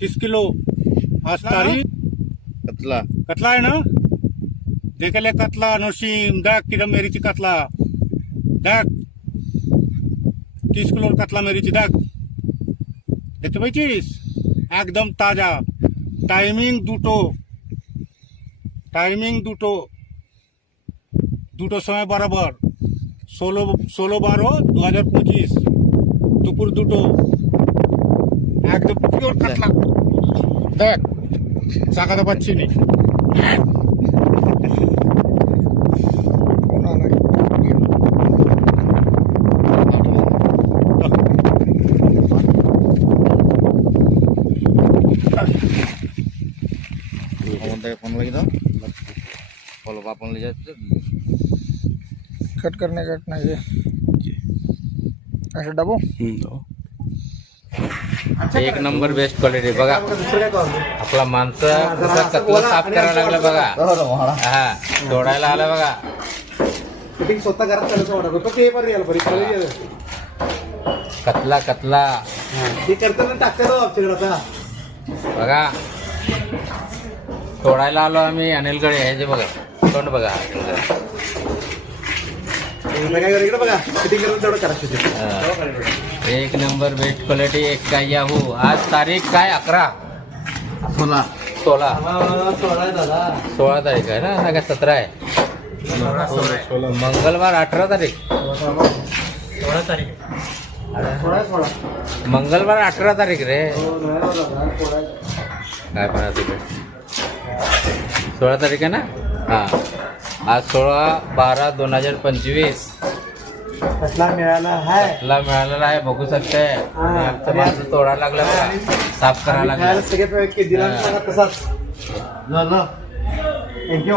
तीस किलो आज तारीख कतला कतला आहे ना देखले कतला नोशीम दाग किदम मेरीची कतला दाग 30 किलो कतला मेरीची दाग দেখতে পাইছিস একদম তাজা টাইমিং দুটো সময় বরাবর 16/12/2025 দুপুর দুটো একদম পিওর কাতলা দেখ চাকাতে পাচ্ছি নি फोन लगी था फॉलो अपन ले जाते कट करने कटना ये ऐसे डबो एक नंबर बेस्ट क्वालिटी बघा आपला माणसं कसं कतला साफ करायला लागलं बघा हा तोडायला आलं बघा स्वतः घरात करायचं वाटत ते पण यायला पाहिजे कतला कतला ते करताना टाकतात आमच्याकडे आता बघा तोडायला आलो आम्ही अनिलकडे हे जे बघा तोंड बघा इकडे बघा फिटिंग करून तेवढं करायचं एक नंबर बेस्ट क्वालिटी एक काय याहू आज तारीख काय 11 16 16 दादा 16 तारीख आहे ना काय 17 आहे मंगळवार 18 तारीख 16 तारीख मंगळवार 18 तारीख रे काय पण तिकडे 16 तारीख आहे ना हा आज 16/12/2025 कसला मिळाला आहे ला मिळालेला आहे बघू शकते आमचं माणसं तोडायला लागलं बघा साफ करायला लागलं सगळे दिला तसाच थँक्यू